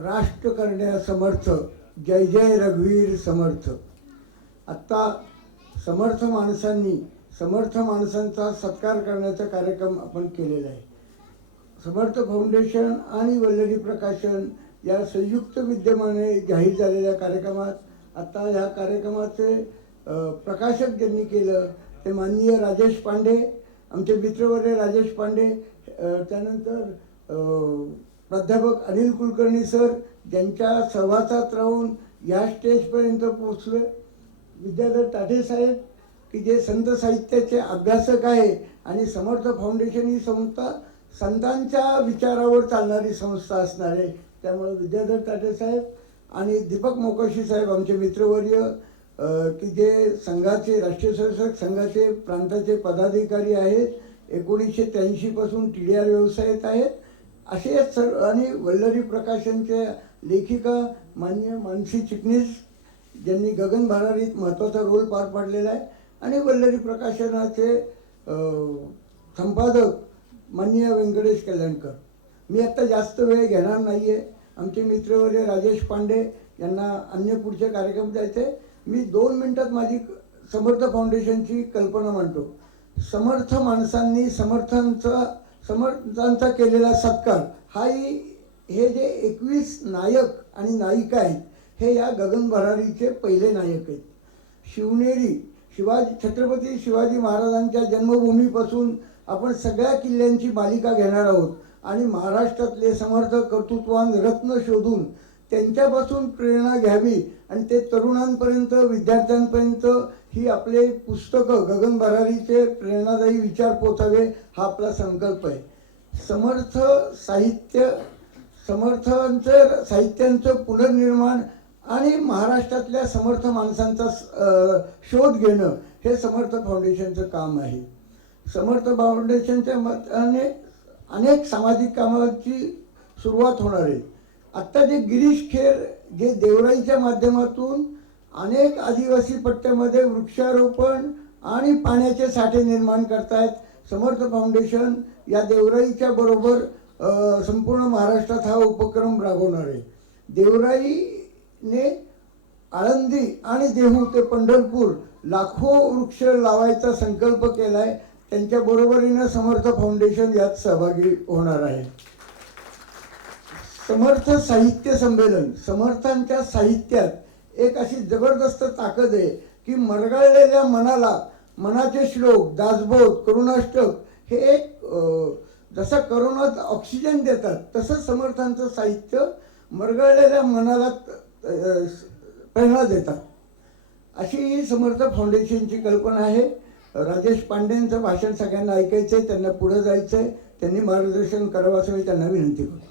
राष्ट्र करण्या समर्थ जय जय रघुवीर समर्थ. आत्ता समर्थ माणसांनी समर्थ माणसांचा सत्कार करण्याचा कार्यक्रम आपण केलेला आहे. समर्थ फाउंडेशन आणि वल्लरी प्रकाशन या संयुक्त विद्यमाने जाहीर झालेल्या कार्यक्रमात आता ह्या कार्यक्रमाचे प्रकाशक ज्यांनी केलं ते माननीय राजेश पांडे आमचे मित्रवर्य राजेश पांडे त्यानंतर प्राध्यापक अनिल कुलकर्णी सर ज्यांच्या सहवासात राहून या स्टेजपर्यंत पोचले विद्याधर टाटे साहेब की जे संत साहित्याचे अभ्यासक आहे आणि समर्थ फाउंडेशन ही संस्था संतांच्या विचारावर चालणारी संस्था असणार आहे. त्यामुळे विद्याधर टाटे साहेब आणि दीपक मोकाशी साहेब आमचे मित्रवर्य की जे संघाचे राष्ट्रीय स्वयंसेवक संघाचे प्रांताचे पदाधिकारी आहेत एकोणीसशे त्र्याऐंशीपासून टी डी आर व्यवसायात आहेत. असे सर्व आणि वल्लरी प्रकाशनच्या लेखिका मान्य मानसी चिटणीस ज्यांनी गगन भरारीत महत्त्वाचा रोल पार पाडलेला आहे. आणि वल्लरी प्रकाशनाचे संपादक माननीय व्यंकटेश कल्याणकर. मी आत्ता जास्त वेळ घेणार नाही आहे आमचे मित्रवर्य राजेश पांडे यांना अन्य पुढचे कार्यक्रम द्यायचे. मी दोन मिनटात माझी समर्थ फाउंडेशनची कल्पना मांडतो. समर्थ माणसांनी समर्थांचा समर्थांचा केलेला सत्कार. हाही हे जे एकवीस नायक आणि नायिका आहेत हे या गगन भरारीचे पहिले नायक आहेत. शिवनेरी शिवाजी छत्रपती शिवाजी महाराजांच्या जन्मभूमीपासून आपण सगळ्या किल्ल्यांची मालिका घेणार आहोत आणि महाराष्ट्रातले समर्थ कर्तृत्वान रत्न शोधून त्यांच्यापासून प्रेरणा घ्यावी आणि ते तरुणांपर्यंत विद्यार्थ्यांपर्यंत ही आपले पुस्तकं गगन भरारीचे प्रेरणादायी विचार पोचावे हा आपला संकल्प आहे. समर्थ साहित्य समर्थांचं साहित्यांचं पुनर्निर्माण आणि महाराष्ट्रातल्या समर्थ माणसांचा शोध घेणं हे समर्थ फाउंडेशनचं काम आहे. समर्थ फाउंडेशनच्या मताने अनेक सामाजिक कामाची सुरुवात होणार आहे. आत्ता जे गिरीश खेर जे देवराईच्या माध्यमातून अनेक आदिवासी पट्ट्यामध्ये वृक्षारोपण आणि पाण्याचे साठे निर्माण करतायत समर्थ फाउंडेशन या देवराईच्या बरोबर संपूर्ण महाराष्ट्रात हा उपक्रम राबवणार आहे. देवराईने आळंदी आणि देहू ते पंढरपूर लाखो वृक्ष लावायचा संकल्प केला आहे त्यांच्या बरोबरीनं समर्थ फाउंडेशन यात सहभागी होणार आहे. समर्थ साहित्य संमेलन समर्थांच्या साहित्यात एक अशी जबरदस्त ताकद आहे की मरगळलेल्या मनाला मनाचे श्लोक दासबोध करुणाष्टक हे एक जसं करोनात ऑक्सिजन देतात तसं समर्थांचं साहित्य मरगळलेल्या मनाला प्रेरणा देतात. अशी ही समर्थ फाउंडेशनची कल्पना आहे. राजेश पांडेंचं भाषण सगळ्यांना ऐकायचं आहे त्यांना पुढं जायचं आहे त्यांनी मार्गदर्शन करावं असं मी त्यांना विनंती करतो.